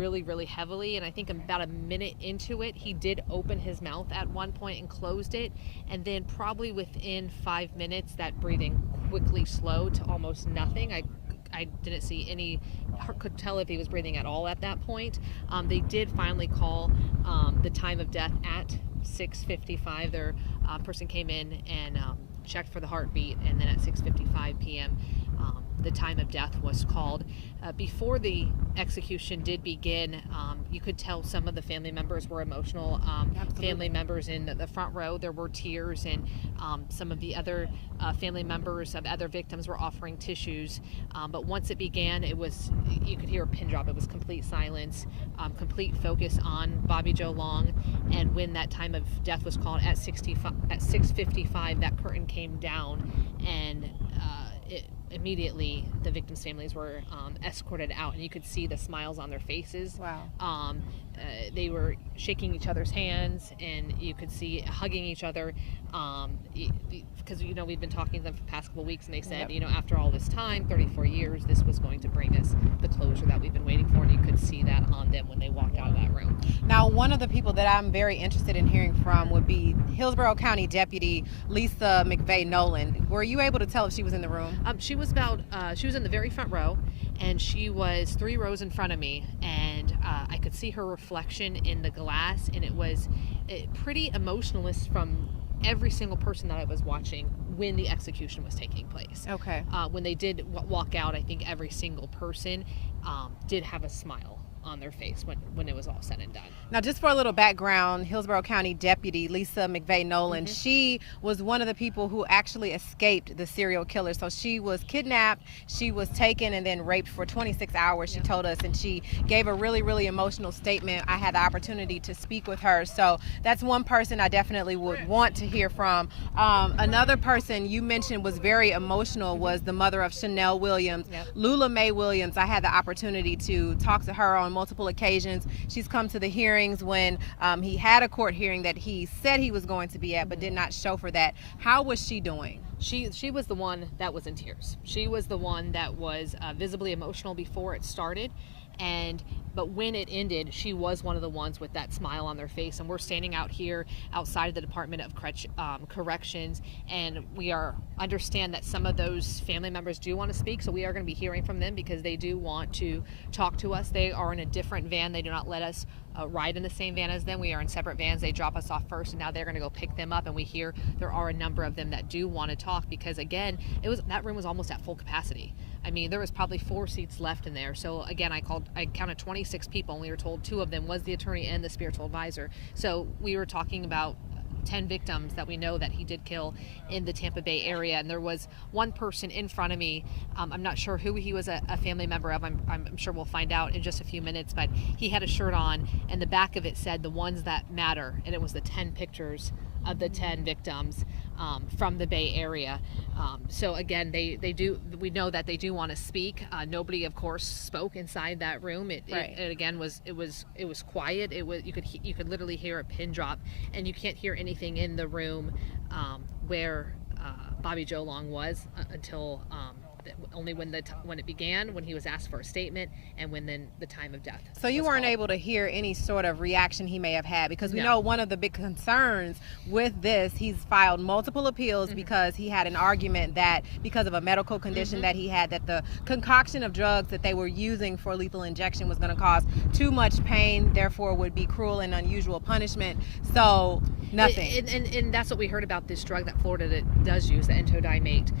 really, really heavily. And I think about a minute into it, he did open his mouth at one point and closed it. And then probably within 5 minutes, that breathing quickly slowed to almost nothing. I didn't see any, could tell if he was breathing at all at that point. They did finally call the time of death at 6:55. Their person came in and checked for the heartbeat, and then at 6:55 p.m. The time of death was called. Before the execution did begin, you could tell some of the family members were emotional. Family members in the front row, there were tears, and some of the other family members of other victims were offering tissues. But once it began, you could hear a pin drop. It was complete silence, complete focus on Bobby Joe Long. And when that time of death was called at 6:55, that curtain came down, and immediately the victims' families were escorted out, and you could see the smiles on their faces. Wow. They were shaking each other's hands, and you could see hugging each other, because we've been talking to them for the past couple weeks, and they said, Yep. after all this time, 34 years, this was going to bring us the closure that we've been waiting for, and you could see that on them when they walked out of that room. Now, one of the people that I'm very interested in hearing from would be Hillsborough County Deputy Lisa McVey Nolan. Were you able to tell if she was in the room? She was in the very front row, and she was 3 rows in front of me, and I could see her reflection in the glass, and it was pretty emotionalist from every single person that I was watching when the execution was taking place. Okay. When they did walk out, I think every single person did have a smile on their face when it was all said and done. Now, just for a little background, Hillsborough County Deputy Lisa McVey Nolan, she was one of the people who actually escaped the serial killer. So she was kidnapped, she was taken, and then raped for 26 hours, she told us, and she gave a really, really emotional statement. I had the opportunity to speak with her, so that's one person I definitely would want to hear from. Another person you mentioned was very emotional was the mother of Chanel Williams, Lula Mae Williams. I had the opportunity to talk to her on multiple occasions. She's come to the hearings when he had a court hearing that he said he was going to be at, but did not show for that. How was she doing? She was the one that was in tears. She was the one that was visibly emotional before it started, but when it ended, she was one of the ones with that smile on their face. And we're standing out here outside of the Department of Corrections, and we understand that some of those family members do want to speak, so we are going to be hearing from them because they do want to talk to us. They are in a different van. They do not let us ride in the same van as them. We are in separate vans. They drop us off first, and now they're going to go pick them up, and we hear there are a number of them that do want to talk because, again, that room was almost at full capacity. I mean, there was probably 4 seats left in there. So again, I counted 26 people, and we were told 2 of them was the attorney and the spiritual advisor. So we were talking about 10 victims that we know that he did kill in the Tampa Bay area, and there was one person in front of me. I'm not sure who he was a family member of. I'm sure we'll find out in just a few minutes, but he had a shirt on, and the back of it said "The Ones That Matter," and it was the 10 pictures of the 10 victims from the Bay Area. So again, we know that they do want to speak. Nobody, of course, spoke inside that room. It again was quiet. You could literally hear a pin drop, and you can't hear anything in the room where Bobby Joe Long was until only when it began, when he was asked for a statement, and when then the time of death. So you weren't able to hear any sort of reaction he may have had, because we know one of the big concerns with this, he's filed multiple appeals because he had an argument that because of a medical condition that he had, that the concoction of drugs that they were using for lethal injection was going to cause too much pain, therefore would be cruel and unusual punishment. So nothing. And that's what we heard about this drug that Florida does use, the entodimate.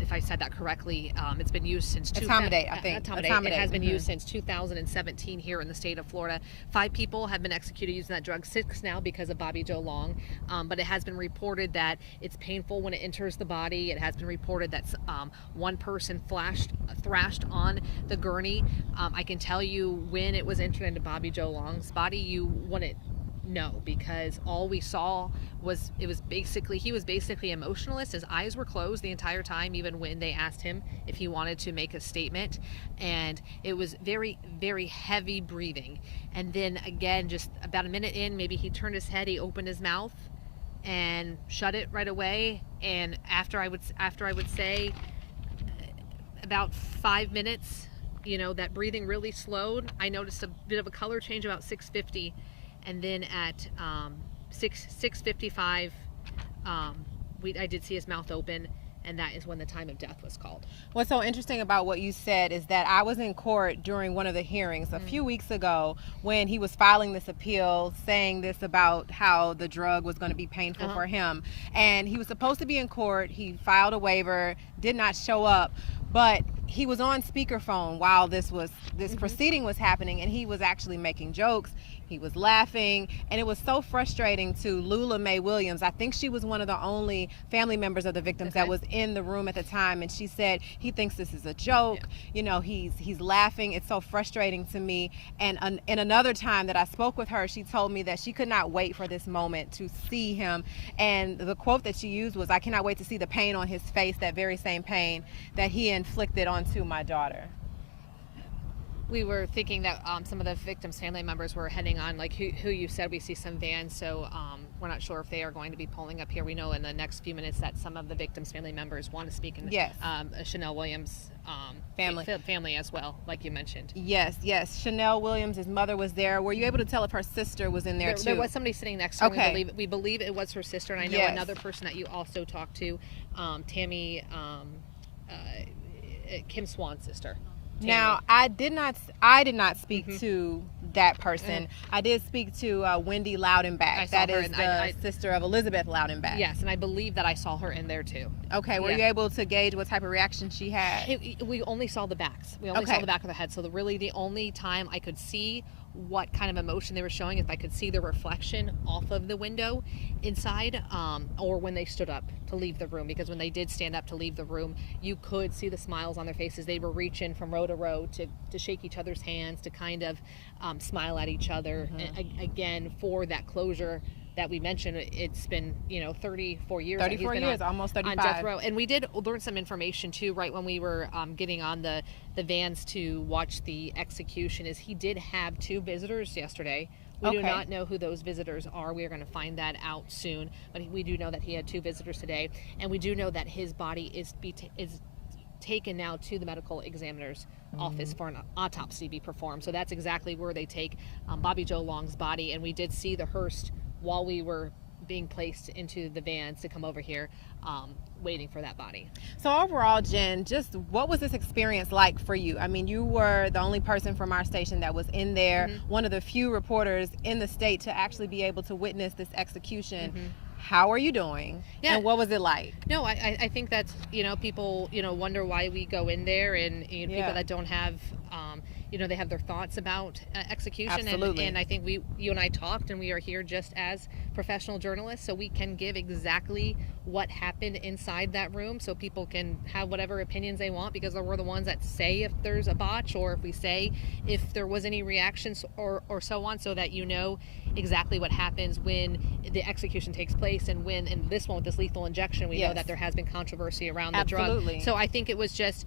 If I said that correctly, it's been used since Etomidate, I think. Etomidate. It has been used since 2017 here in the state of Florida. 5 people have been executed using that drug, 6 now because of Bobby Joe Long. But it has been reported that it's painful when it enters the body. It has been reported that one person thrashed on the gurney. I can tell you when it was entered into Bobby Joe Long's body, you wouldn't know, because all we saw was he was basically emotionless. His eyes were closed the entire time, even when they asked him if he wanted to make a statement, and it was very, very heavy breathing. And then again, just about a minute in, maybe he turned his head, he opened his mouth and shut it right away. And after I would say about 5 minutes, that breathing really slowed. I noticed a bit of a color change about 6:50, and then at 6:55, I did see his mouth open, and that is when the time of death was called. What's so interesting about what you said is that I was in court during one of the hearings a few weeks ago when he was filing this appeal saying this about how the drug was going to be painful for him. And he was supposed to be in court. He filed a waiver, did not show up, but he was on speakerphone while this proceeding was happening, and he was actually making jokes. He was laughing, and it was so frustrating to Lula Mae Williams. I think she was one of the only family members of the victims that was in the room at the time, and she said he thinks this is a joke. He's laughing. It's so frustrating to me. And in another time that I spoke with her, she told me that she could not wait for this moment to see him. And the quote that she used was, "I cannot wait to see the pain on his face, that very same pain that he inflicted onto my daughter." We were thinking that some of the victims' family members were heading on, like who you said. We see some vans, so we're not sure if they are going to be pulling up here. We know in the next few minutes that some of the victims' family members want to speak in Chanel Williams' family as well, like you mentioned. Yes. Chanel Williams' mother was there. Were you able to tell if her sister was in there too? There was somebody sitting next to her. We believe it was her sister, and I know another person that you also talked to, Tammy, Kim Swann's sister. Tammy. Now, I did not speak to that person. I did speak to Wendy Loudenback. That is the sister of Elizabeth Loudenback. Yes, and I believe that I saw her in there too. Okay, were you able to gauge what type of reaction she had? We only saw the backs. We only saw the back of the head. So the only time I could see what kind of emotion they were showing, if I could see the reflection off of the window inside, or when they stood up to leave the room, because when they did stand up to leave the room, you could see the smiles on their faces. They were reaching from row to row to shake each other's hands, to kind of smile at each other. And again, for that closure that we mentioned, it's been 34 years. 34 years, almost 35. On death row. And we did learn some information too, right when we were getting on the vans to watch the execution, is he did have 2 visitors yesterday. We do not know who those visitors are. We are going to find that out soon. But we do know that he had 2 visitors today, and we do know that his body is taken now to the medical examiner's office for an autopsy to be performed. So that's exactly where they take Bobby Joe Long's body, and we did see the hearse while we were being placed into the vans to come over here, waiting for that body. So overall, Jen, just what was this experience like for you? I mean, you were the only person from our station that was in there, one of the few reporters in the state to actually be able to witness this execution. How are you doing? And what was it like? No, I think that's, people, wonder why we go in there, and people that don't have, they have their thoughts about execution. Absolutely. And I think you and I talked, and we are here just as professional journalists, so we can give exactly what happened inside that room, so people can have whatever opinions they want, because we're the ones that say if there's a botch, or if we say if there was any reactions or so on, so that exactly what happens when the execution takes place, and when in this one with this lethal injection, we know that there has been controversy around the drug. So I think it was just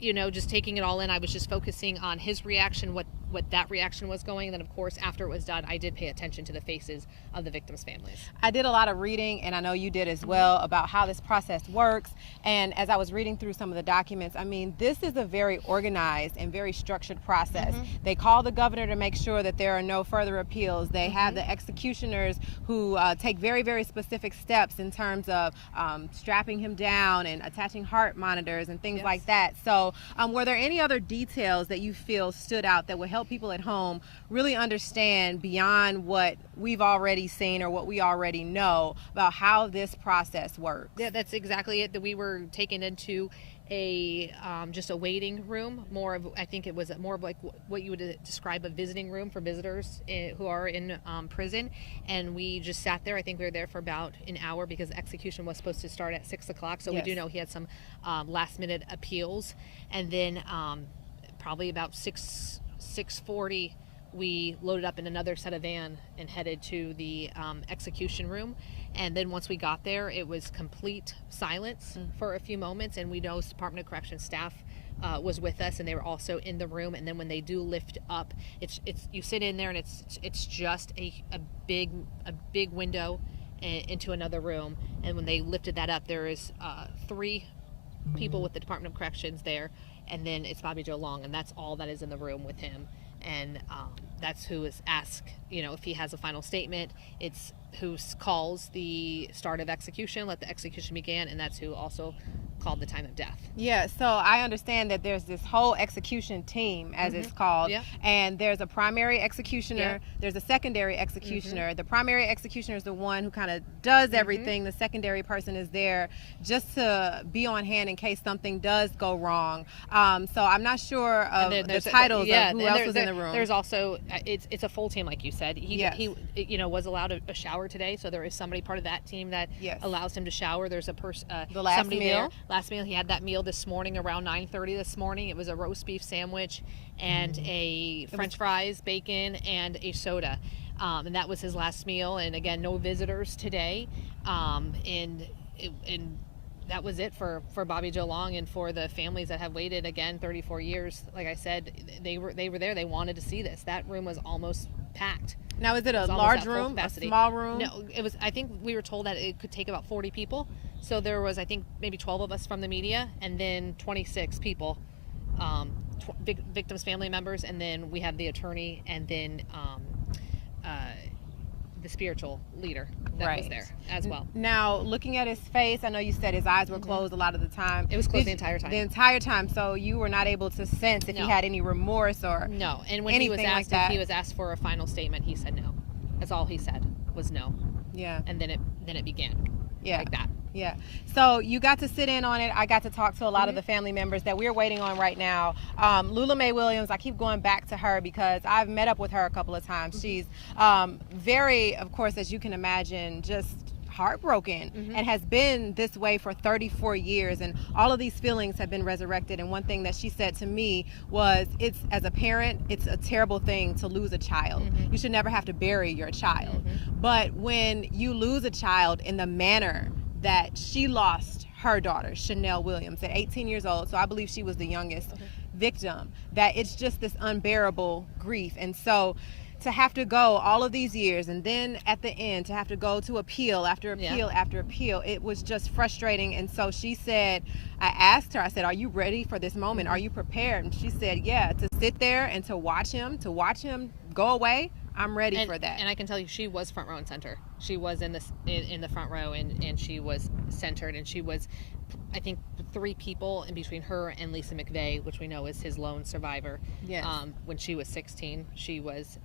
just taking it all in. I was just focusing on his reaction, what that reaction was going, and then of course after it was done, I did pay attention to the faces of the victims' families. I did a lot of reading, and I know you did as well, about how this process works. And as I was reading through some of the documents, I mean, this is a very organized and very structured process. They call the governor to make sure that there are no further appeals. They have the executioners who take very, very specific steps in terms of strapping him down and attaching heart monitors and things like that. So were there any other details that you feel stood out that would help people at home really understand beyond what we've already seen or what we already know about how this process works? Yeah, that's exactly it. That we were taken into just a waiting room, I think it was more of like what you would describe a visiting room for visitors who are in prison, and we just sat there. I think we were there for about an hour, because the execution was supposed to start at 6 o'clock, so we do know he had some last minute appeals, and then probably about 6:40 we loaded up in another set of van and headed to the execution room. And then once we got there, it was complete silence for a few moments, and we know Department of Corrections staff was with us, and they were also in the room. And then when they do lift up, it's you sit in there, and it's just a big window into another room. And when they lifted that up, there is 3 people with the Department of Corrections there, and then it's Bobby Joe Long, and that's all that is in the room with him. And that's who is asked, if he has a final statement. It's who calls the start of execution, let the execution begin, and that's who also called the time of death. Yeah, so I understand that there's this whole execution team, as it's called, and there's a primary executioner, there's a secondary executioner. The primary executioner is the one who kind of does everything. The secondary person is there just to be on hand in case something does go wrong. So I'm not sure of the titles of who else was in the room. There's also, it's a full team, like you said. He was allowed a shower today, so there is somebody part of that team that allows him to shower. There's a person, the last somebody meal. there. Last meal, he had that meal this morning around 9:30 this morning. It was a roast beef sandwich and a French fries, bacon, and a soda. And that was his last meal. And again, no visitors today. And that was it for Bobby Joe Long and for the families that have waited, again, 34 years. Like I said, they were there. They wanted to see this. That room was almost packed. Now, is it a large room, a small room? No, it was. I think we were told that it could take about 40 people. So there was, I think, maybe 12 of us from the media, and then 26 people, victims' family members, and then we have the attorney, and then the spiritual leader that was there as well. Now, looking at his face, I know you said his eyes were closed a lot of the time. It was closed the entire time. The entire time, so you were not able to sense if he had any remorse or no. And when he was asked if he was asked for a final statement, he said no. That's all he said was no. Yeah. And then it began. Yeah. Like that. Yeah. So you got to sit in on it. I got to talk to a lot of the family members that we're waiting on right now. Lula Mae Williams, I keep going back to her because I've met up with her a couple of times. She's very, of course, as you can imagine, just heartbroken and has been this way for 34 years, and all of these feelings have been resurrected. And one thing that she said to me was, it's, as a parent, it's a terrible thing to lose a child. You should never have to bury your child. But when you lose a child in the manner that she lost her daughter, Chanel Williams, at 18 years old, so I believe she was the youngest victim, that it's just this unbearable grief. And so to have to go all of these years, and then at the end to have to go to appeal after appeal after appeal, it was just frustrating. And so she said, I asked her, I said, are you ready for this moment? Are you prepared? And she said, yeah, to sit there and to watch him go away, I'm ready for that. And I can tell you, she was front row and center. She was in the front row, and she was centered, and she was, I think, 3 people in between her and Lisa McVey, which we know is his lone survivor. Yes. When she was 16, she was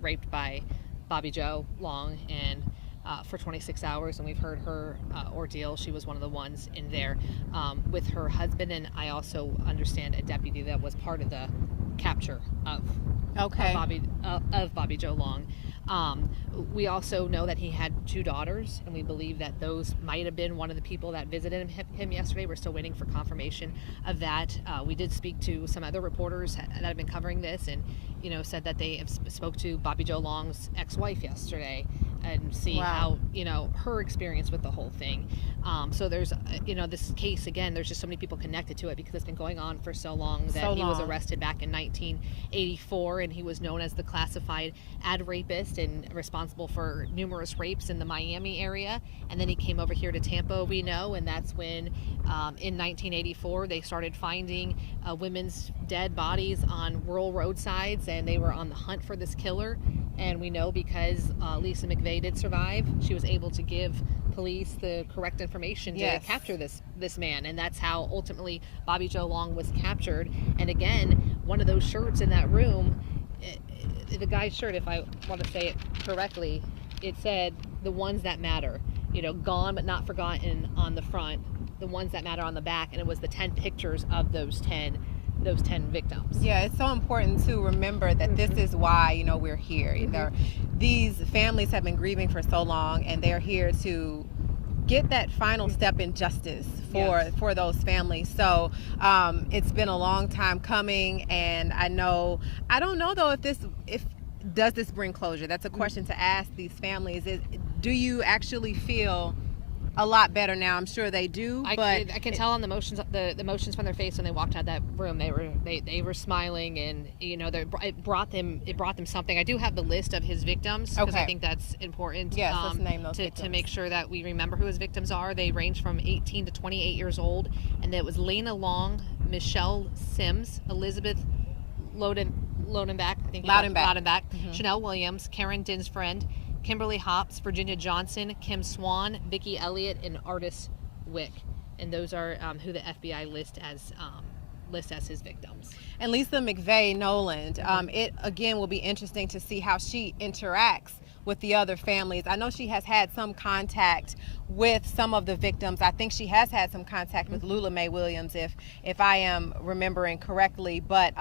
raped by Bobby Joe Long, and for 26 hours, and we've heard her ordeal. She was one of the ones in there with her husband, and I also understand a deputy that was part of the capture of Bobby Joe Long. We also know that he had 2 daughters, and we believe that those might have been one of the people that visited him yesterday. We're still waiting for confirmation of that. We did speak to some other reporters that have been covering this, and said that they have spoke to Bobby Joe Long's ex-wife yesterday and see how her experience with the whole thing. So there's this case, again, there's just so many people connected to it because it's been going on for so long that he was arrested back in 1984, and he was known as the classified ad rapist and responsible for numerous rapes in the Miami area. And then he came over here to Tampa, we know, and that's when in 1984 they started finding women's dead bodies on rural roadsides, and they were on the hunt for this killer. And we know because Lisa McVey did survive, she was able to give police the correct information to capture this man, and that's how ultimately Bobby Joe Long was captured. And again, one of those shirts in that room, the guy's shirt, if I want to say it correctly, it said "the ones that matter," gone but not forgotten on the front, the ones that matter on the back, and it was the 10 pictures of those 10 victims. Yeah, it's so important to remember that this is why we're here. These families have been grieving for so long, and they're here to get that final step in justice for those families. So it's been a long time coming, and I don't know though if does this bring closure? That's a question to ask these families. Do you actually feel a lot better now. I'm sure they do. I can tell on the emotions from their face when they walked out of that room. They were smiling, and it brought them something. I do have the list of his victims because I think that's important. Yes, let's name those victims. To make sure that we remember who his victims are. They range from 18 to 28 years old, and it was Lana Long, Michelle Simms, Elizabeth Loudenback, Chanel Williams, Karen Dinsfriend, Kimberly Hops, Virginia Johnson, Kim Swann, Vicky Elliot, and Artiss Wick, and those are who the FBI list as his victims. And Lisa McVey Nolan, it again will be interesting to see how she interacts with the other families. I know she has had some contact with some of the victims. I think she has had some contact with Lula Mae Williams, if I am remembering correctly. But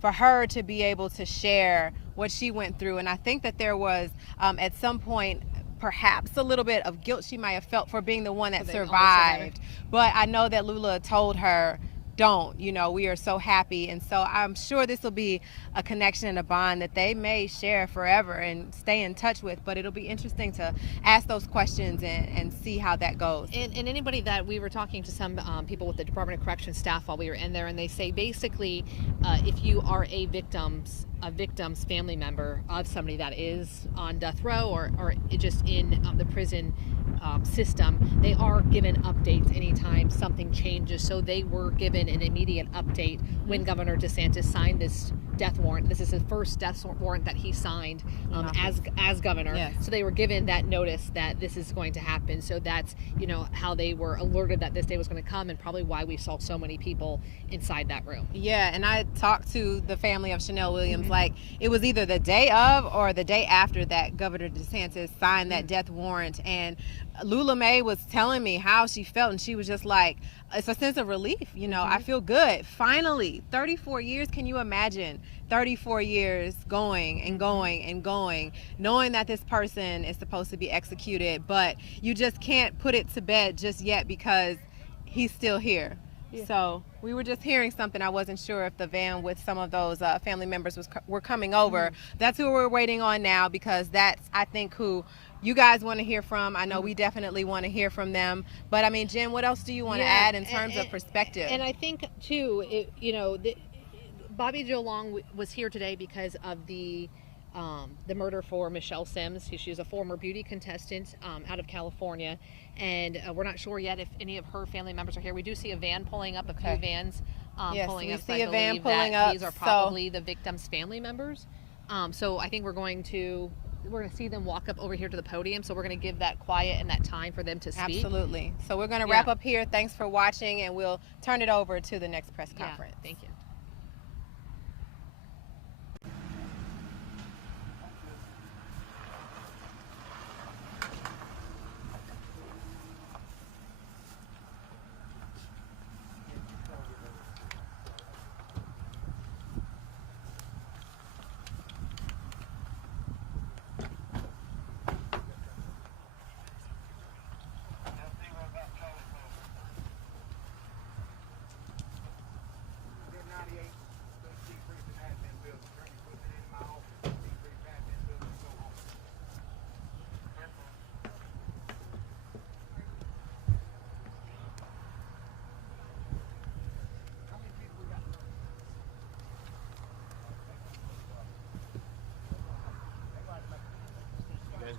for her to be able to share what she went through, and I think that there was at some point perhaps a little bit of guilt she might have felt for being the one that survived. But I know that Lula told her, don't, we are so happy. And so I'm sure this will be a connection and a bond that they may share forever and stay in touch with. But it'll be interesting to ask those questions and see how that goes. And anybody that we were talking to some people with the Department of Corrections staff while we were in there, and they say basically if you are a victim's family member of somebody that is on death row or just in the prison system, they are given updates anytime something changes. So they were given an immediate update when Governor DeSantis signed this death warrant. This is his first death warrant that he signed as governor. Yes. So they were given that notice that this is going to happen. So that's how they were alerted that this day was going to come, and probably why we saw so many people inside that room. Yeah, and I talked to the family of Chanel Williams. Like, it was either the day of or the day after that Governor DeSantis signed that death warrant, and Lula Mae was telling me how she felt, and she was just like, it's a sense of relief. I feel good. Finally, 34 years. Can you imagine 34 years going and going and going, knowing that this person is supposed to be executed, but you just can't put it to bed just yet because he's still here. Yeah. So we were just hearing something. I wasn't sure if the van with some of those family members were coming over. That's who we're waiting on now, because that's, I think, who you guys want to hear from. I know we definitely want to hear from them. But I mean, Jen, what else do you want to add in terms of perspective? And I think too, Bobby Joe Long was here today because of the murder for Michelle Simms. She's a former beauty contestant out of California, and we're not sure yet if any of her family members are here. We do see a van pulling up, a few vans pulling up. Yes, we see a van pulling up. These are probably the victims' family members. So I think we're going to see them walk up over here to the podium. So we're going to give that quiet and that time for them to speak. Absolutely. So we're going to wrap up here. Thanks for watching, and we'll turn it over to the next press conference. Thank you.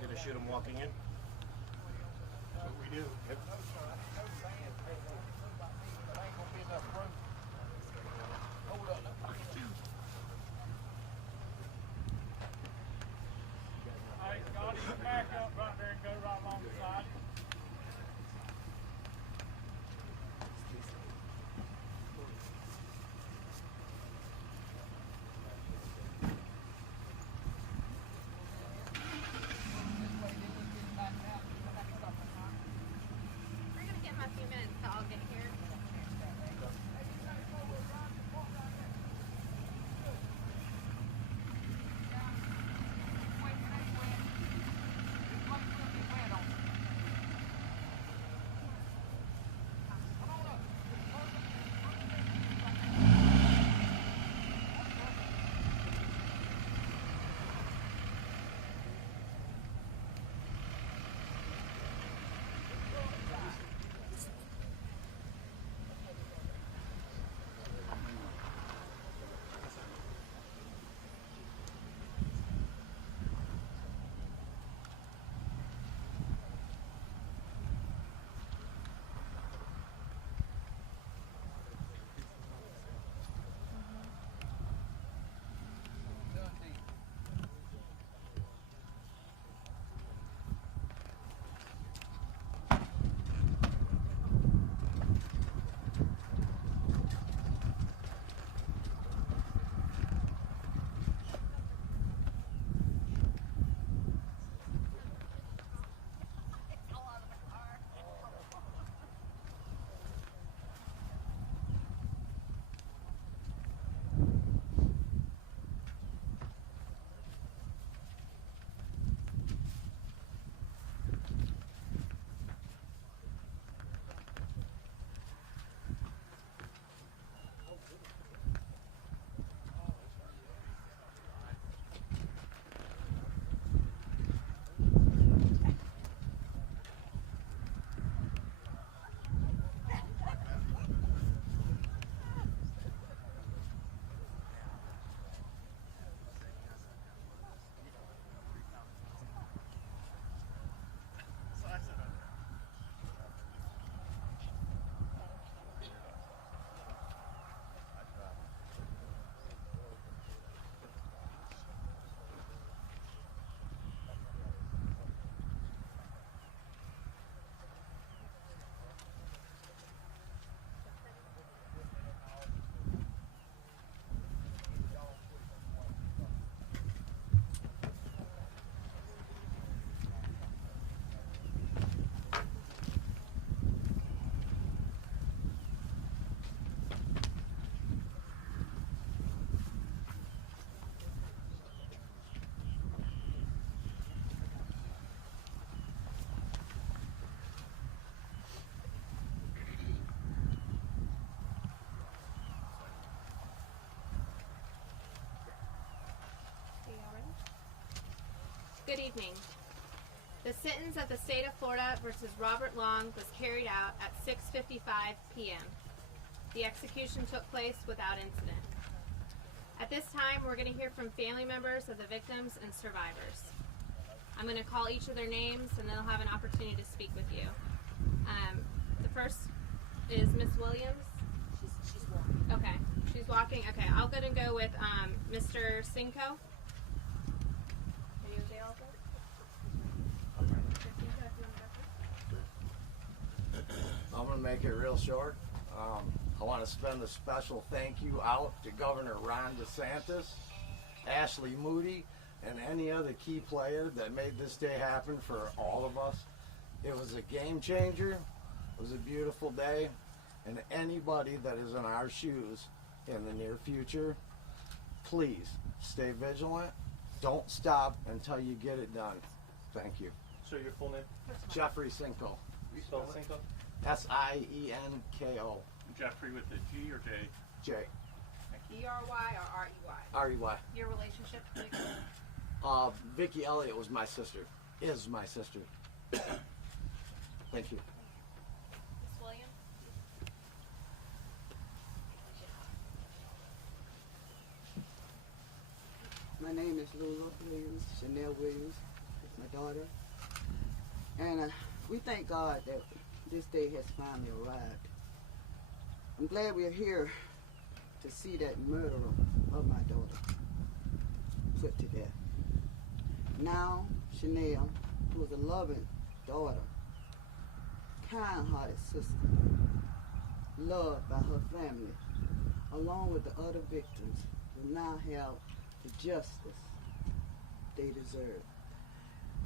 Gonna shoot him walking in? That's what we do. Yep. Hey, Scotty, you back up right there and go right along the side. Good evening. The sentence of the state of Florida versus Robert Long was carried out at 6:55 p.m. The execution took place without incident. At this time, we're going to hear from family members of the victims and survivors. I'm going to call each of their names, and they'll have an opportunity to speak with you. The first is Miss Williams. She's walking. Okay, she's walking. Okay, I'll go and go with Mr. Cinco. Are you available? Mr. Cinco, if you want to go first. I'm going to make it real short. I want to spend a special thank you out to Governor Ron DeSantis, Ashley Moody, and any other key player that made this day happen for all of us. It was a game changer. It was a beautiful day. And anybody that is in our shoes in the near future, please stay vigilant. Don't stop until you get it done. Thank you. So your full name? Jeffrey Cinco. You spell Cinco? Sienko. Jeffrey with the G or J? J. E-R-Y or R-E-Y? R-E-Y. Your relationship to Vicky? Vicky Elliot was my sister. Is my sister. Thank you. Miss Williams. My name is Lula Williams, Chanel Williams. It's my daughter. And we thank God that this day has finally arrived. I'm glad we're here to see that murderer of my daughter put to death. Now, Chanel, who is a loving daughter, kind-hearted sister, loved by her family, along with the other victims, will now have the justice they deserve.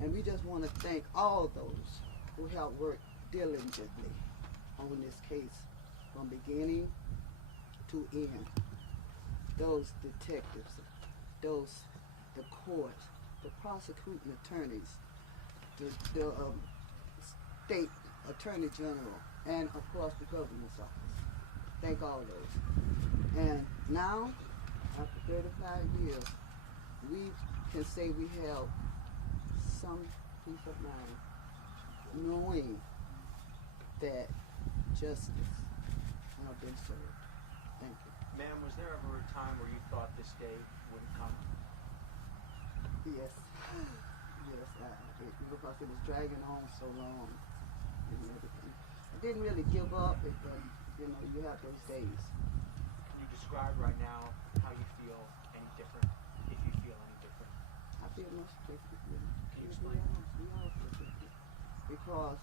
And we just want to thank all those who have worked diligently on this case from beginning to end. Those detectives, the courts, the prosecuting attorneys, the state attorney general, and of course the governor's office. Thank all those. And now, after 35 years, we can say we have some peace of mind, knowing that justice has been served. Thank you. Ma'am, was there ever a time where you thought this day wouldn't come? Yes. Yes, because it was dragging on so long and everything. I didn't really give up, but you know, you have those days. Can you describe right now how you feel any different, if you feel any different? I feel much different. You know. Can you explain? We all feel different. Because,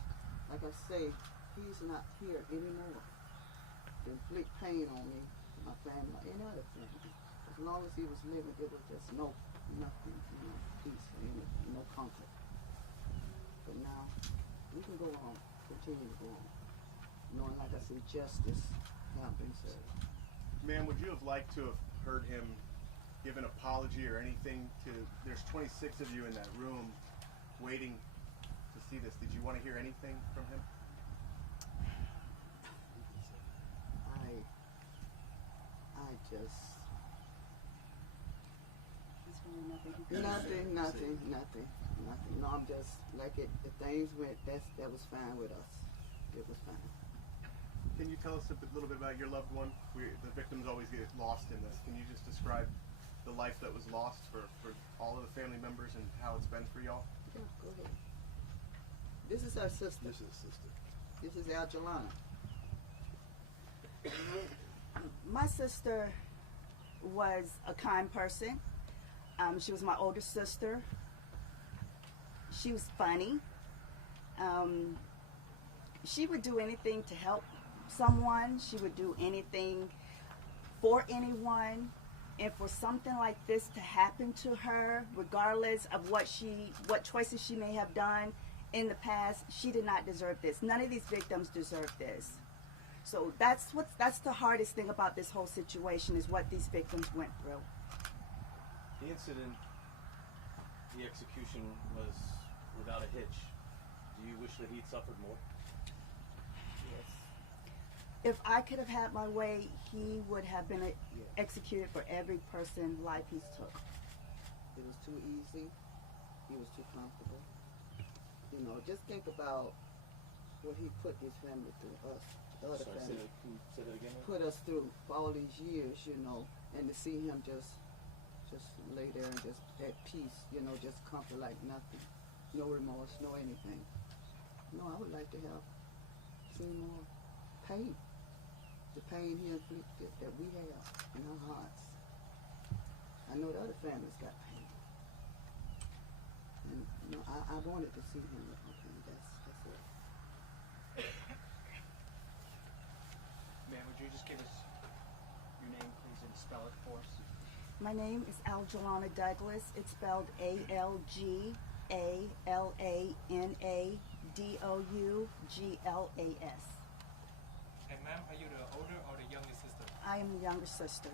like I say, he's not here anymore to inflict pain on me, my family, or any other family. As long as he was living, it was just nothing, you know, peace, no comfort. But now, we can go on, continue to go on, knowing, like I say, justice has been served. Ma'am, would you have liked to have heard him give an apology or anything to, there's 26 of you in that room waiting to see this. Did you want to hear anything from him? I just... Nothing. No, I'm just, like if things went, that was fine with us. It was fine. Can you tell us a little bit about your loved one? The victims always get lost in this. Can you just describe the life that was lost for all of the family members and how it's been for y'all? Yeah, go ahead. This is our sister. This is sister. This is Algelana. My sister was a kind person. She was my older sister. She was funny. She would do anything to help someone. She would do anything for anyone. And for something like this to happen to her, regardless of what choices she may have done in the past, she did not deserve this. None of these victims deserve this. So that's the hardest thing about this whole situation, is what these victims went through. The incident, the execution was without a hitch. Do you wish that he'd suffered more? Yes. If I could have had my way, he would have been executed for every person's life he took. It was too easy. He he was too comfortable. You know, just think about what he put this family through, us, the other Sorry, family. say that again. Put us through for all these years, you know, and to see him just lay there and just at peace, you know, just comfort like nothing. No remorse, no anything. No, I would like to have seen more pain. The pain he inflicted that we have in our hearts. I know the other families got pain. And you know, I wanted to see him with no pain. That's it. Ma'am, would you just give us your name, please, and spell it for us? My name is Algelana Douglas. It's spelled ALGALANADOUGLAS. And ma'am, are you the older or the younger sister? I am the younger sister.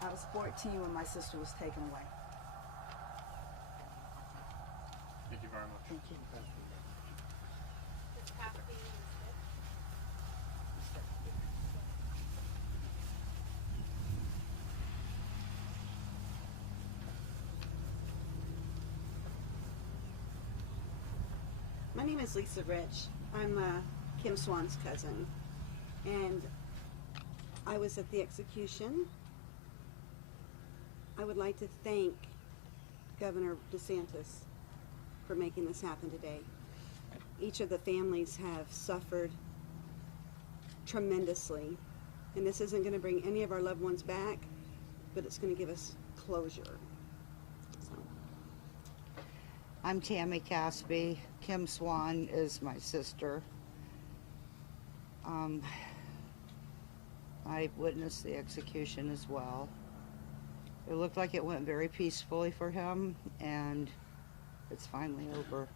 I was 14 when my sister was taken away. Thank you very much. Thank you. This property is My name is Lisa Rich. I'm Kim Swann's cousin, and I was at the execution. I would like to thank Governor DeSantis for making this happen today. Each of the families have suffered tremendously, and this isn't going to bring any of our loved ones back, but it's going to give us closure. So. I'm Tammy Casby. Kim Swann is my sister. I witnessed the execution as well. It looked like it went very peacefully for him, and it's finally over.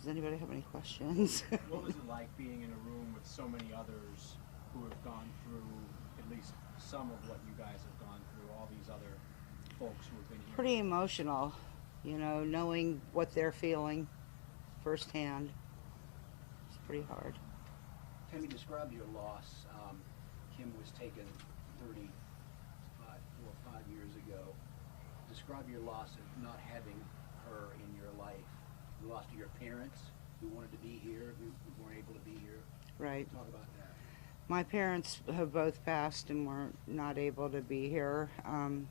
Does anybody have any questions? What was it like being in a room with so many others who have gone through at least some of what you guys have gone through, all these other folks who have been here? Pretty emotional, you know, knowing what they're feeling firsthand. It's pretty hard. Tammy, describe your loss. Kim was taken 4 or 5 years ago. Describe your loss of not having her in your life. You lost your parents who wanted to be here, who weren't able to be here. Right. Talk about that. My parents have both passed and were not able to be here. I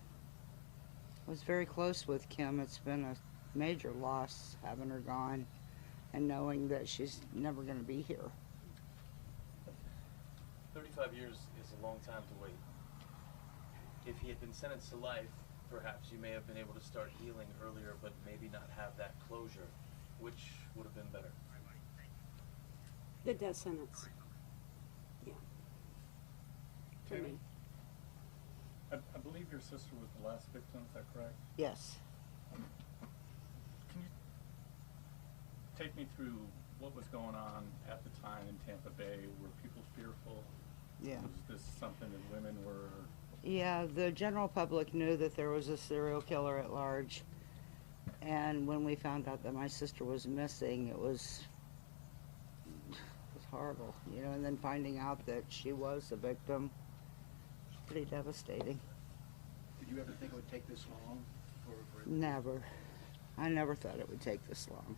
was very close with Kim. It's been a major loss having her gone and knowing that she's never going to be here. 35 years is a long time to wait. If he had been sentenced to life, perhaps you may have been able to start healing earlier, but maybe not have that closure. Which would have been better? The death sentence. Yeah. For Tammy? me. I believe your sister was the last victim, is that correct? Yes. Can you take me through what was going on at the time in Tampa Bay? Were people fearful? Yeah. Was this something that women were? Yeah, the general public knew that there was a serial killer at large. And when we found out that my sister was missing, it was horrible, you know, and then finding out that she was a victim, pretty devastating. Did you ever think it would take this long? Never. I never thought it would take this long.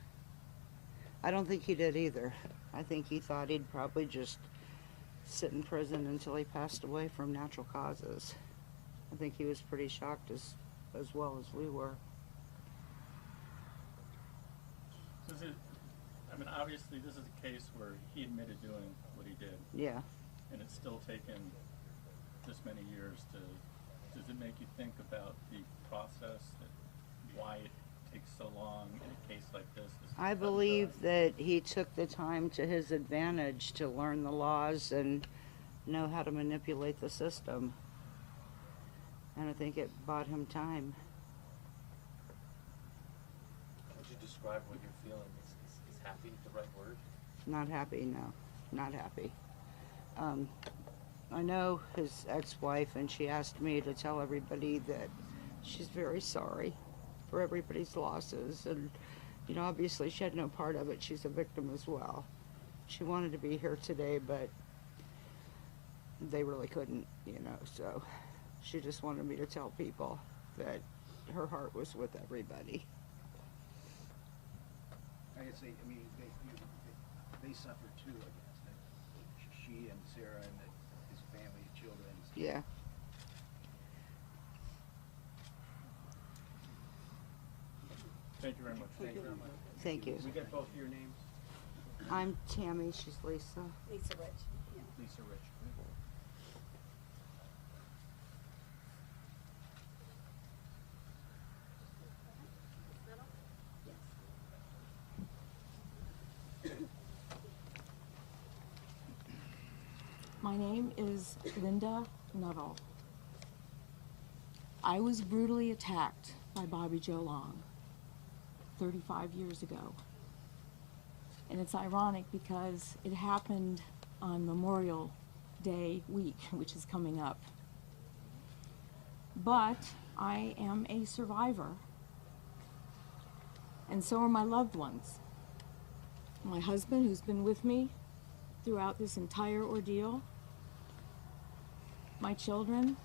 I don't think he did either. I think he thought he'd probably just sit in prison until he passed away from natural causes. I think he was pretty shocked as well as we were. Does it, I mean, obviously this is a case where he admitted doing what he did. Yeah. And it's still taken this many years to, does it make you think about the process, why it takes so long in a case like this? I believe that he took the time to his advantage to learn the laws and know how to manipulate the system. And I think it bought him time. Would you describe what you're feeling? Is happy the right word? Not happy, no. Not happy. I know his ex-wife, and she asked me to tell everybody that she's very sorry for everybody's losses. And, you know, obviously she had no part of it. She's a victim as well. She wanted to be here today, but they really couldn't, you know, so she just wanted me to tell people that her heart was with everybody. I guess they suffered too, I guess. She and Sarah and his family, his children. Yeah. Thank you very much. Thank you very much. Thank you. We get both of your names? I'm Tammy, she's Lisa. Lisa Rich. Yeah. Lisa Rich. My name is Linda Nuttall. I was brutally attacked by Bobby Joe Long 35 years ago. And it's ironic because it happened on Memorial Day week, which is coming up. But I am a survivor, and so are my loved ones. My husband, who's been with me throughout this entire ordeal, my children.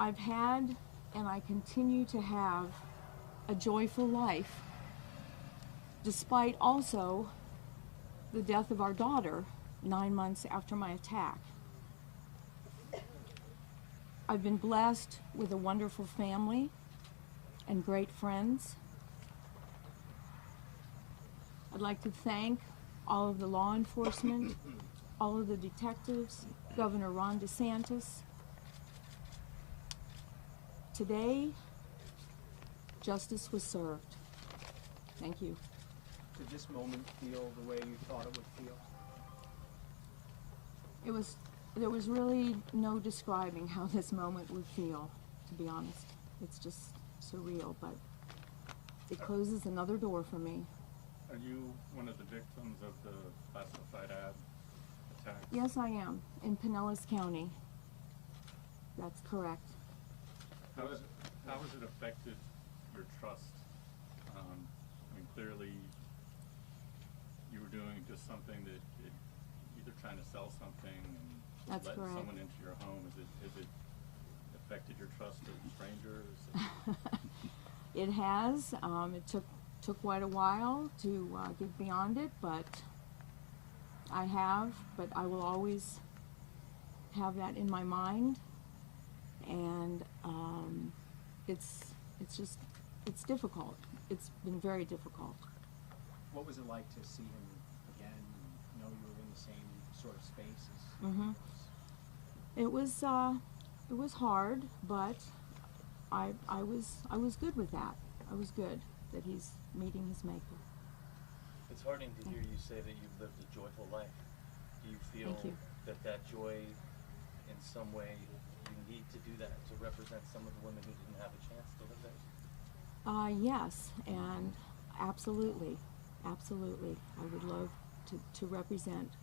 I've had, and I continue to have, a joyful life, despite also the death of our daughter 9 months after my attack. I've been blessed with a wonderful family and great friends. I'd like to thank all of the law enforcement, all of the detectives, Governor Ron DeSantis. Today, justice was served. Thank you. Did this moment feel the way you thought it would feel? There was really no describing how this moment would feel, to be honest. It's just surreal, but it closes another door for me. Are you one of the victims of the classified ad attack? Yes, I am, in Pinellas County. That's correct. How has it affected your trust? I mean, clearly you were doing just something that either trying to sell something and That's letting correct. someone into your home. Has it affected your trust of strangers? It has. It took quite a while to get beyond it, but I have. But I will always have that in my mind, and it's difficult. It's been very difficult. What was it like to see him again and know you were in the same sort of space as Mhm. It was hard, but I was good with that. I was good that he's meeting his maker. It's heartening to hear you say that you've lived a joyful life. Do you feel Thank you. that joy, in some way, you need to do that to represent some of the women who didn't have a chance to live theirs? Yes, and absolutely. I would love to represent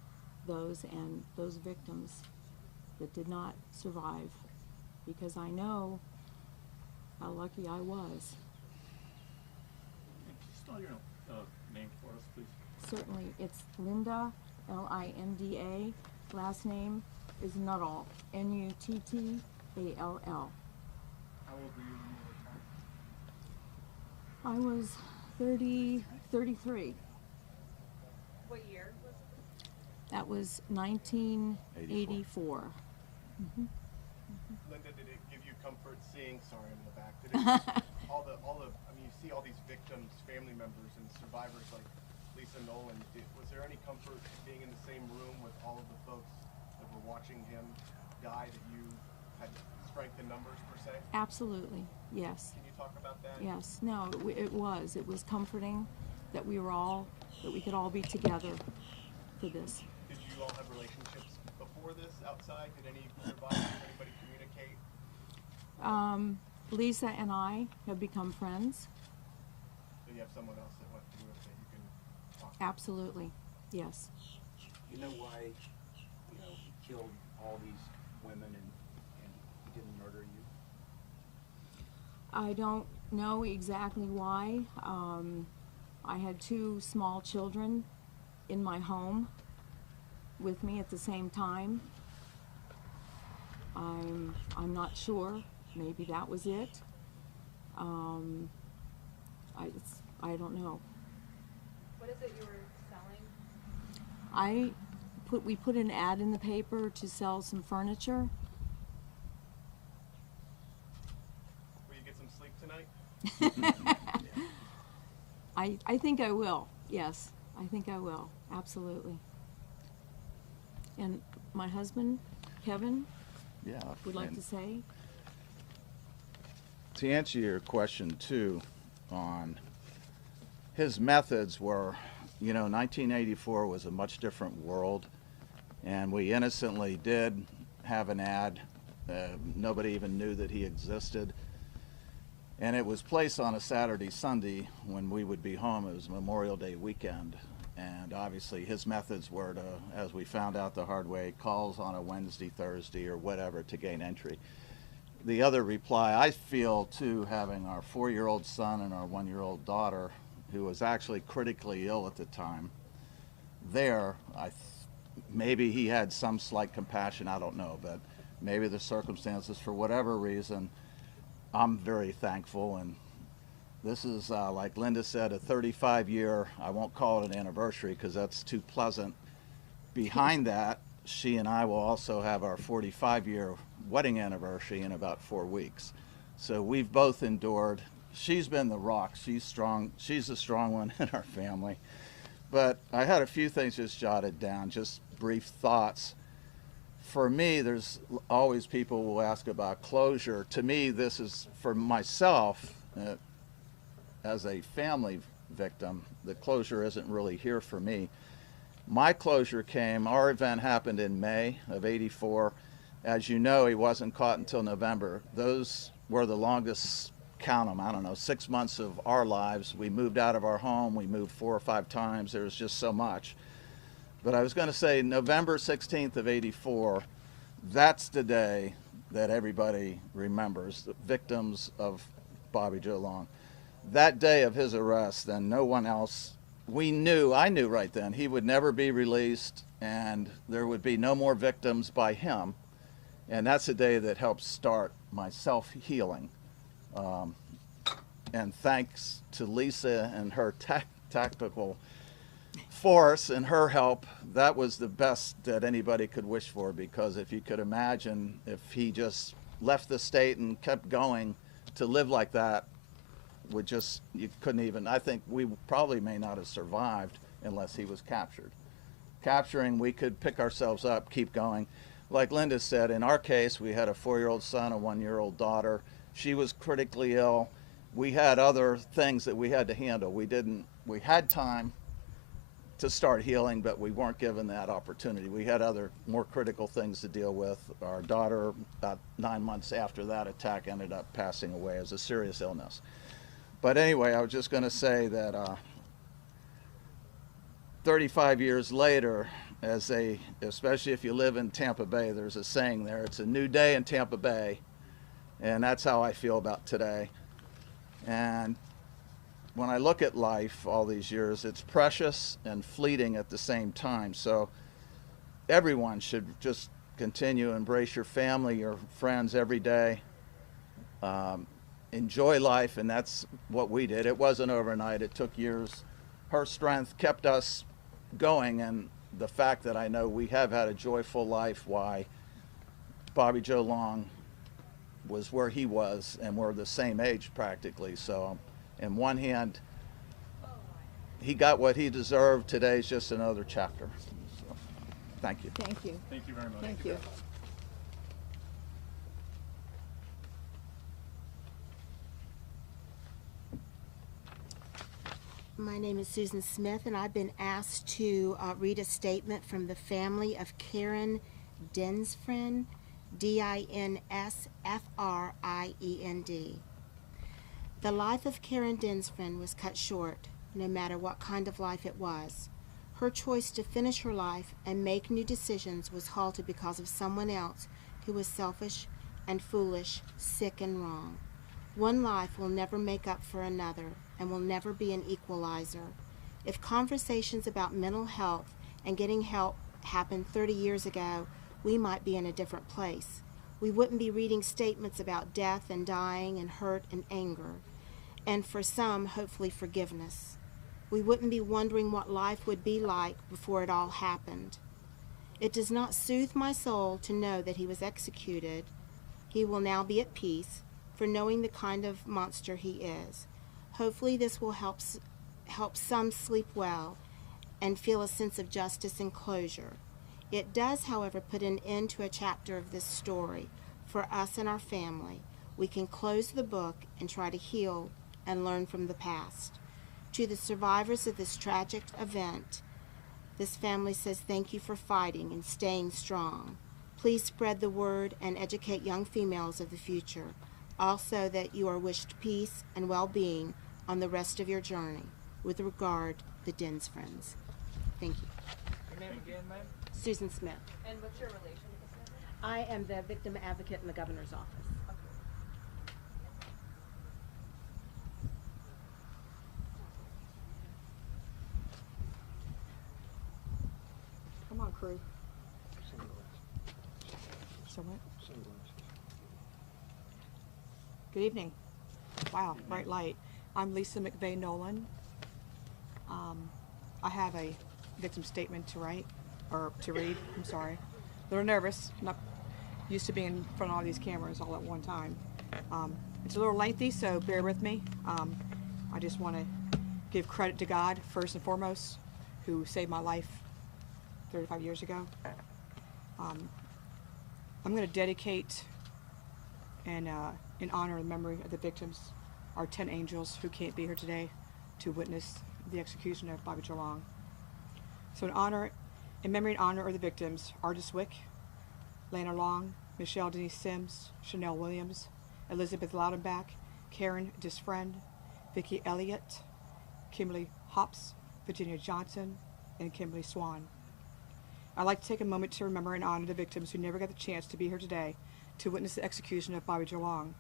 those and those victims that did not survive, because I know how lucky I was. Can you spell your name for us, please? Certainly, it's Linda, Linda. Last name is Nuttall, Nuttall. How old were you when you were attacked? I was 33. What year was it? That was 1984. Mm-hmm. Linda, did it give you comfort seeing? Sorry, I'm in the back. Did it, all the. I mean, you see all these victims, family members, and survivors like Lisa Nolan. Was there any comfort being in the same room with all of the folks that were watching him die? That you had strength in numbers per se? Absolutely, yes. Can you talk about that? Yes, no, it was comforting that we could all be together for this. Did you all have relationships before this outside? Did any survivors or anybody communicate? Lisa and I have become friends. So you have someone else that went through it that you can talk to? Absolutely, yes. You know why, he killed all these women and he didn't murder you? I don't know exactly why. I had 2 small children in my home, with me at the same time. I'm not sure. Maybe that was it. I don't know. What is it you were selling? We put an ad in the paper to sell some furniture. Will you get some sleep tonight? I think I will. Yes, I think I will. Absolutely. And my husband, Kevin, would like to say. To answer your question too, on his methods were, 1984 was a much different world, and we innocently did have an ad. Nobody even knew that he existed. And it was placed on a Saturday, Sunday when we would be home. It was Memorial Day weekend. And obviously his methods were to, as we found out the hard way, calls on a Wednesday, Thursday, or whatever to gain entry. The other reply, I feel too, having our 4-year-old son and our 1-year-old daughter, who was actually critically ill at the time, maybe he had some slight compassion, I don't know, but maybe the circumstances, for whatever reason, I'm very thankful. And this is, like Linda said, a 35-year, I won't call it an anniversary because that's too pleasant. Behind that, she and I will also have our 45-year wedding anniversary in about 4 weeks. So we've both endured. She's been the rock. She's strong. She's the strong one in our family. But I had a few things just jotted down, just brief thoughts. For me, there's always people who ask about closure. To me, this is, for myself, as a family victim, the closure isn't really here for me. My closure came, our event happened in May of '84. As you know, he wasn't caught until November. Those were the longest, count them, I don't know, 6 months of our lives. We moved out of our home. We moved 4 or 5 times. There was just so much. But I was going to say November 16th of '84, that's the day that everybody remembers, the victims of Bobby Joe Long. That day of his arrest, then no one else, I knew right then he would never be released and there would be no more victims by him. And that's the day that helped start my self-healing. And thanks to Lisa and her tactical force and her help, that was the best that anybody could wish for, because if you could imagine if he just left the state and kept going, to live like that you couldn't even, I think we probably may not have survived unless he was captured. Capturing, we could pick ourselves up, keep going. Like Linda said, in our case, we had a 4-year-old son, a 1-year-old daughter. She was critically ill. We had other things that we had to handle. We had time to start healing, but we weren't given that opportunity. We had other more critical things to deal with. Our daughter, about 9 months after that attack, ended up passing away as a serious illness. But anyway, I was just going to say that 35 years later, especially if you live in Tampa Bay, there's a saying there, it's a new day in Tampa Bay, and that's how I feel about today. And when I look at life all these years, it's precious and fleeting at the same time. So everyone should just continue to embrace your family, your friends every day. Enjoy life, and that's what we did. It wasn't overnight. It took years. Her strength kept us going, and the fact that I know we have had a joyful life, why Bobby Joe Long was where he was, and we're the same age practically. So in one hand, he got what he deserved. Today's just another chapter. So, thank you. Thank you. Thank you very much. Thank you. My name is Susan Smith, and I've been asked to read a statement from the family of Karen Dinsfriend, Dinsfriend. The life of Karen Dinsfriend was cut short, no matter what kind of life it was. Her choice to finish her life and make new decisions was halted because of someone else who was selfish and foolish, sick and wrong. One life will never make up for another and will never be an equalizer. If conversations about mental health and getting help happened 30 years ago, we might be in a different place. We wouldn't be reading statements about death and dying and hurt and anger, and for some, hopefully forgiveness. We wouldn't be wondering what life would be like before it all happened. It does not soothe my soul to know that he was executed. He will now be at peace for knowing the kind of monster he is. Hopefully this will help some sleep well and feel a sense of justice and closure. It does, however, put an end to a chapter of this story. For us and our family, we can close the book and try to heal and learn from the past. To the survivors of this tragic event, this family says thank you for fighting and staying strong. Please spread the word and educate young females of the future. Also that you are wished peace and well-being on the rest of your journey. With regard, the Dinsfriends. Thank you. Your name again, ma'am? Susan Smith. And what's your relation to this family? I am the victim advocate in the governor's office. Come on, crew. So what? Good evening. Wow, bright light. I'm Lisa McVey Nolan. I have a victim statement to write, or to read, I'm sorry. A little nervous, not used to being in front of all these cameras all at one time. It's a little lengthy, so bear with me. I just want to give credit to God, first and foremost, who saved my life 35 years ago. I'm going to dedicate and in honor of the memory of the victims, our 10 angels who can't be here today to witness the execution of Bobby Joe Long. So in memory and honor of the victims, Artiss Wick, Lana Long, Michelle Denise Simms, Chanel Williams, Elizabeth Loudenback, Karen Dinsfriend, Vicky Elliot, Kimberly Hops, Virginia Johnson, and Kimberly Swann. I'd like to take a moment to remember and honor the victims who never got the chance to be here today to witness the execution of Bobby Joe Long.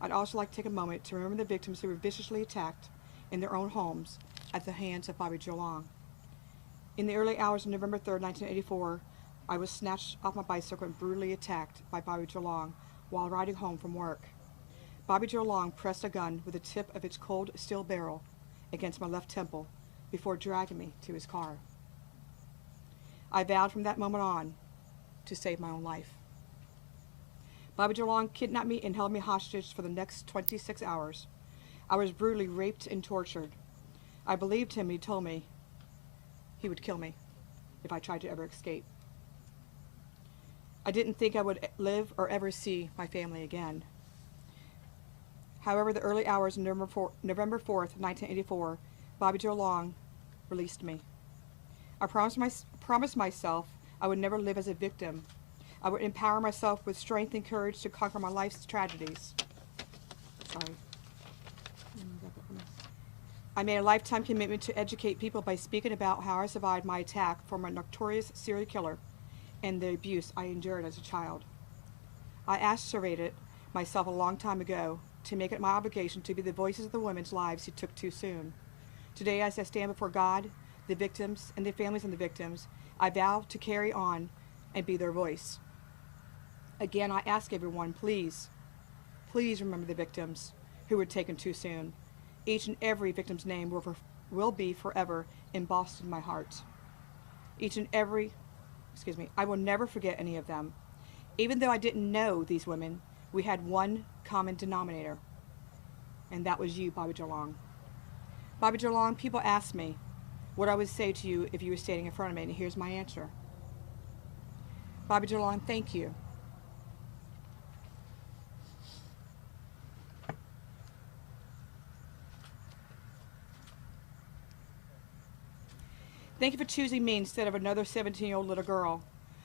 I'd also like to take a moment to remember the victims who were viciously attacked in their own homes at the hands of Bobby Joe Long. In the early hours of November 3rd, 1984, I was snatched off my bicycle and brutally attacked by Bobby Joe Long while riding home from work. Bobby Joe Long pressed a gun with the tip of its cold steel barrel against my left temple before dragging me to his car. I vowed from that moment on to save my own life. Bobby Joe Long kidnapped me and held me hostage for the next 26 hours. I was brutally raped and tortured. I believed him when he told me he would kill me if I tried to ever escape. I didn't think I would live or ever see my family again. However, the early hours of November 4th, 1984, Bobby Joe Long released me. I promised myself I would never live as a victim. I would empower myself with strength and courage to conquer my life's tragedies. Sorry. I made a lifetime commitment to educate people by speaking about how I survived my attack from a notorious serial killer and the abuse I endured as a child. I aspirated myself a long time ago to make it my obligation to be the voices of the women's lives who took too soon. Today, as I stand before God, the victims, and the families of the victims, I vow to carry on and be their voice. Again, I ask everyone, please, please remember the victims who were taken too soon. Each and every victim's name will be forever embossed in my heart. I will never forget any of them. Even though I didn't know these women, we had one common denominator, and that was you, Bobby Joe Long. Bobby Joe Long, people ask me what I would say to you if you were standing in front of me, and here's my answer. Bobby Joe Long, thank you. Thank you for choosing me instead of another 17-year-old little girl.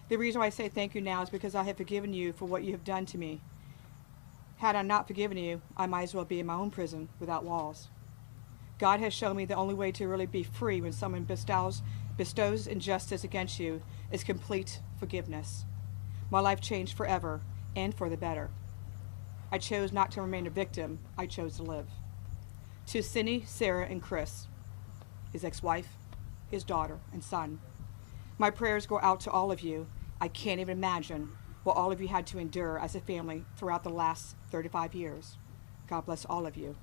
The reason why I say thank you now is because I have forgiven you for what you have done to me. Had I not forgiven you, I might as well be in my own prison without walls. God has shown me the only way to really be free when someone bestows injustice against you is complete forgiveness. My life changed forever and for the better. I chose not to remain a victim. I chose to live. To Cindy, Sarah, and Chris, his ex-wife, his daughter, and son, My prayers go out to all of you. I can't even imagine what all of you had to endure as a family throughout the last 35 years. God bless all of you.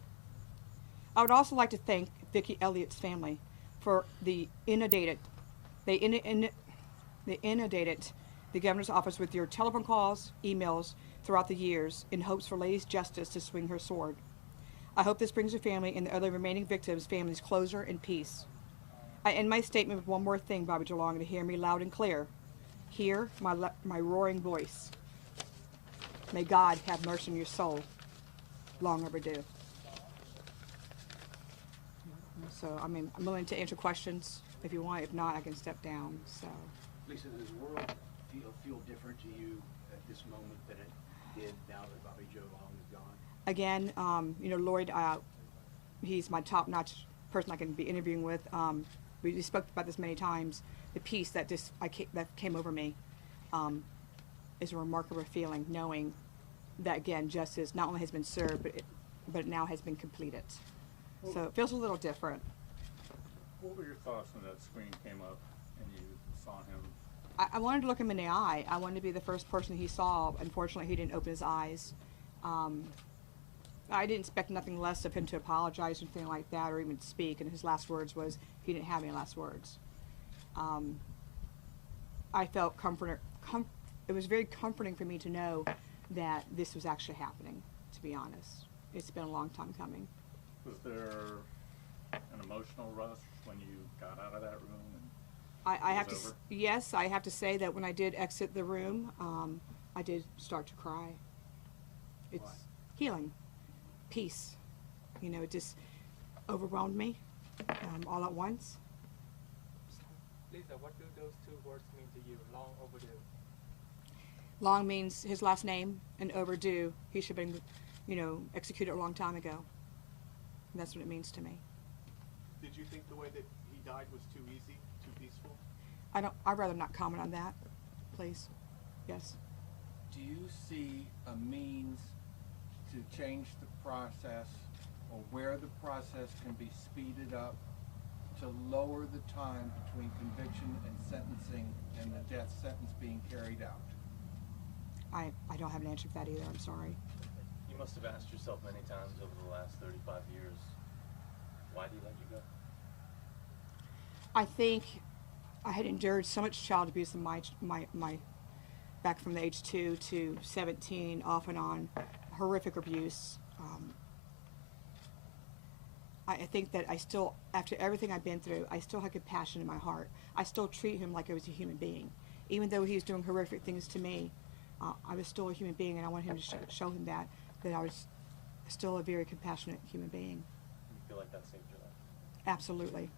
I would also like to thank Vicky Elliot's family for they inundated the governor's office with your telephone calls, emails throughout the years in hopes for Lady's Justice to swing her sword. I hope this brings your family and the other remaining victims' families closure and peace. I end my statement with one more thing, Bobby DeLong, to hear me loud and clear. Hear my roaring voice. May God have mercy on your soul. Long overdue. So, I mean, I'm willing to answer questions if you want. If not, I can step down. So, Lisa, does the world feel different to you at this moment than it did now that Bobby Joe Long is gone? again, you know, Lloyd, he's my top-notch person I can be interviewing with. We spoke about this many times. The peace that that came over me is a remarkable feeling, knowing that, again, justice not only has been served, but it now has been completed. So it feels a little different. What were your thoughts when that screen came up and you saw him? I wanted to look him in the eye. I wanted to be the first person he saw. Unfortunately, he didn't open his eyes. I didn't expect nothing less of him to apologize or anything like that, or even speak. And his last words was he didn't have any last words. I felt comforted. It was very comforting for me to know that this was actually happening. To be honest, it's been a long time coming. Was there an emotional rush when you got out of that room? And I have to. Yes, I have to say that when I did exit the room, I did start to cry. It's Why? healing, peace. You know, it just overwhelmed me all at once. Lisa, what do those two words mean to you? Long overdue. Long means his last name, and overdue. He should have been, you know, executed a long time ago. And that's what it means to me. Did you think the way that he died was too easy, too peaceful? I'd rather not comment on that, please. Yes. Do you see a means to change the process, or where the process can be speeded up to lower the time between conviction and sentencing and the death sentence being carried out? I don't have an answer for that either. I'm sorry. You must have asked yourself many times over the last 35 years, why did he let you go? I think I had endured so much child abuse in my back from the age 2 to 17, off and on, horrific abuse. I think that I still, after everything I've been through, I still have compassion in my heart. I still treat him like I was a human being. Even though he was doing horrific things to me, I was still a human being, and I wanted him to show him that I was still a very compassionate human being. You feel like that saved your life? Absolutely.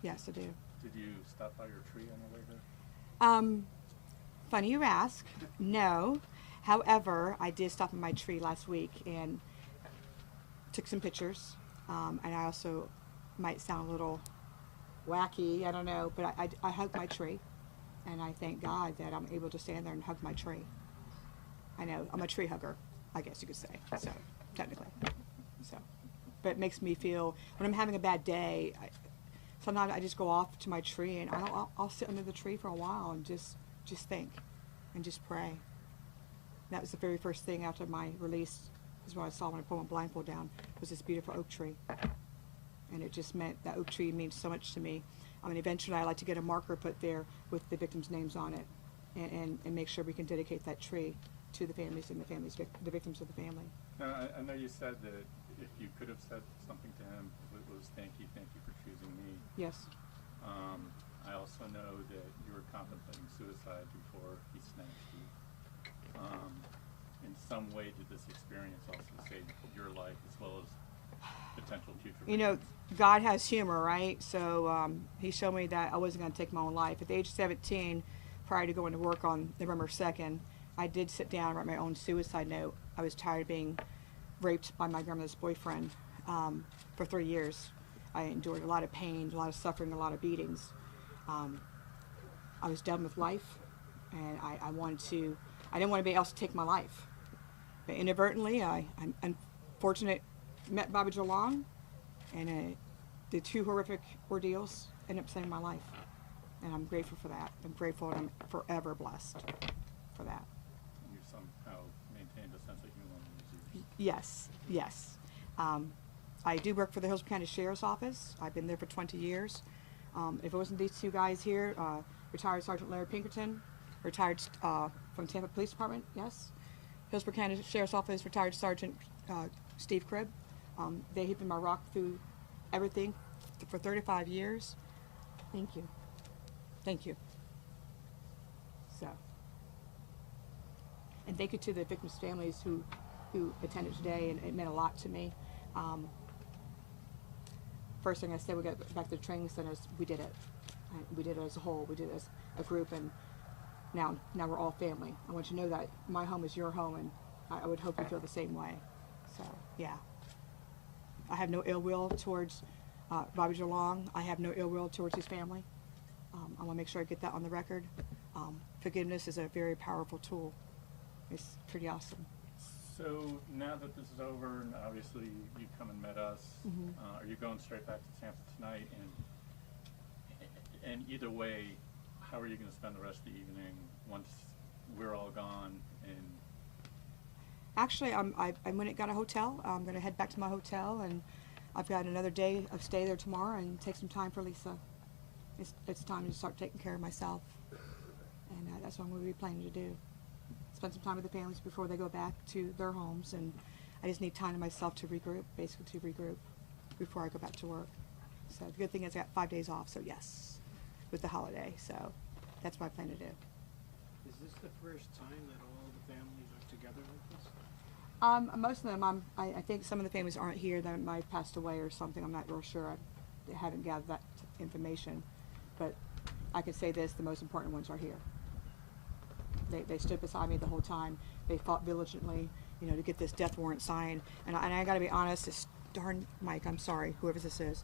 Yes, I do. Did you stop by your tree on the way there? Funny you ask. No. However, I did stop at my tree last week and took some pictures. And I also might sound a little wacky, I don't know, but I hugged my tree. And I thank God that I'm able to stand there and hug my tree. I know, I'm a tree hugger, I guess you could say, so, technically. So, but it makes me feel, when I'm having a bad day, sometimes I just go off to my tree and I'll sit under the tree for a while and just think and just pray. That was the very first thing after my release, is what I saw when I put my blindfold down, was this beautiful oak tree. And it just meant, that oak tree means so much to me. I mean, eventually I like to get a marker put there with the victims' names on it and make sure we can dedicate that tree to the families and the victims of the family. Now, I know you said that if you could have said something to him, it was thank you for choosing me. Yes. I also know that you were contemplating suicide before he snatched you. In some way, did this experience also save your life as well as potential future? You know, God has humor, right? So he showed me that I wasn't going to take my own life. At the age of 17, prior to going to work on November 2nd, I did sit down and write my own suicide note. I was tired of being raped by my grandmother's boyfriend for 3 years. I endured a lot of pain, a lot of suffering, a lot of beatings. I was done with life, and I didn't want anybody else to take my life. But inadvertently, I'm unfortunate, met Bobby Joe Long, and the two horrific ordeals ended up saving my life. And I'm grateful for that. I'm grateful and I'm forever blessed for that. You somehow maintained a sense of humor in these years. Yes, yes. I do work for the Hillsborough County Sheriff's Office. I've been there for 20 years. If it wasn't these two guys here, retired Sergeant Larry Pinkerton, retired from Tampa Police Department, yes. Hillsborough County Sheriff's Office, retired Sergeant Steve Cribb. They have been my rock through everything for 35 years. Thank you. Thank you. So, and thank you to the victims' families who attended today, and it meant a lot to me. First thing I said, we got back to the training centers. We did it. We did it as a whole. We did it as a group, and now we're all family. I want you to know that my home is your home, and I would hope you feel the same way. So, yeah. I have no ill will towards Bobby Jalong. I have no ill will towards his family. I want to make sure I get that on the record. Forgiveness is a very powerful tool. It's pretty awesome. So now that this is over, and obviously you come and met us, are you going straight back to Tampa tonight? And either way, how are you going to spend the rest of the evening once we're all gone? And actually, I went and got a hotel. I'm going to head back to my hotel, and I've got another day of stay there tomorrow and take some time for Lisa. It's time to start taking care of myself, and that's what I'm going to be planning to do. Spend some time with the families before they go back to their homes, and I just need time to myself to regroup, basically to regroup before I go back to work. So the good thing is I got 5 days off, so yes, with the holiday, so that's what I plan to do. Is this the first time that all the families are together like this? Most of them, I think some of the families aren't here. They might have passed away or something. I'm not real sure. I haven't gathered that information, but I can say this: the most important ones are here. They stood beside me the whole time. They fought diligently, you know, to get this death warrant signed. And I got to be honest, this darn Mike, I'm sorry, whoever this is.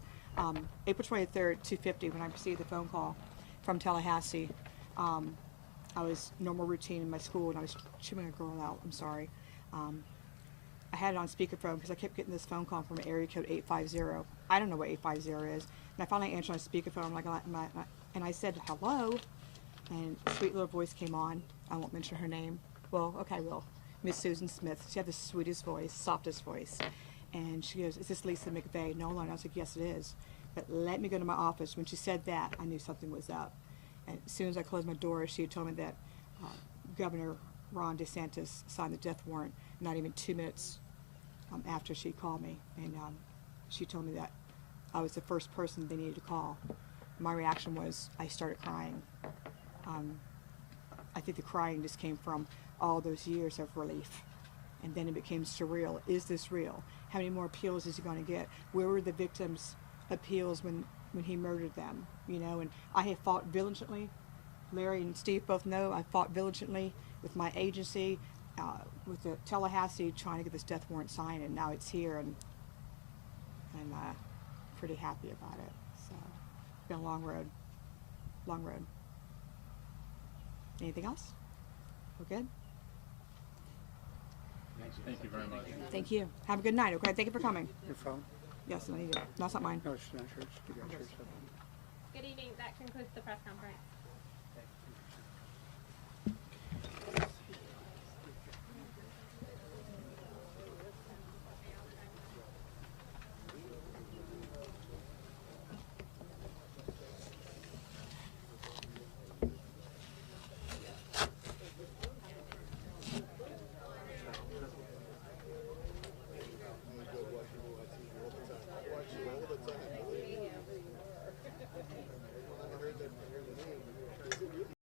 April 23rd, 2:50, when I received the phone call from Tallahassee, I was normal routine in my school, and I was chewing a girl out. I'm sorry. I had it on speakerphone because I kept getting this phone call from area code 850. I don't know what 850 is. And I finally answered on speakerphone. I'm like, and I said, hello. And a sweet little voice came on. I won't mention her name. Well, okay, I will. Miss Susan Smith. She had the sweetest voice, softest voice. And she goes, is this Lisa McVey Nolan? I was like, yes, it is. But let me go to my office. When she said that, I knew something was up. And as soon as I closed my door, she had told me that Governor Ron DeSantis signed the death warrant not even 2 minutes after she called me. And she told me that I was the first person they needed to call. My reaction was I started crying. I think the crying just came from all those years of relief. And then it became surreal. Is this real? How many more appeals is he going to get? Where were the victims' appeals when he murdered them? You know, and I have fought valiantly. Larry and Steve both know I fought valiantly with my agency, with the Tallahassee, trying to get this death warrant signed, and now it's here, and I'm pretty happy about it. So it's been a long road. Long road. Anything else? We're good? thank you very much. Thank you. Have a good night, okay? Thank you for coming. Your phone? Yes, I need it. No, it's not mine. No, it's not yours. You got yours. Good evening. That concludes the press conference.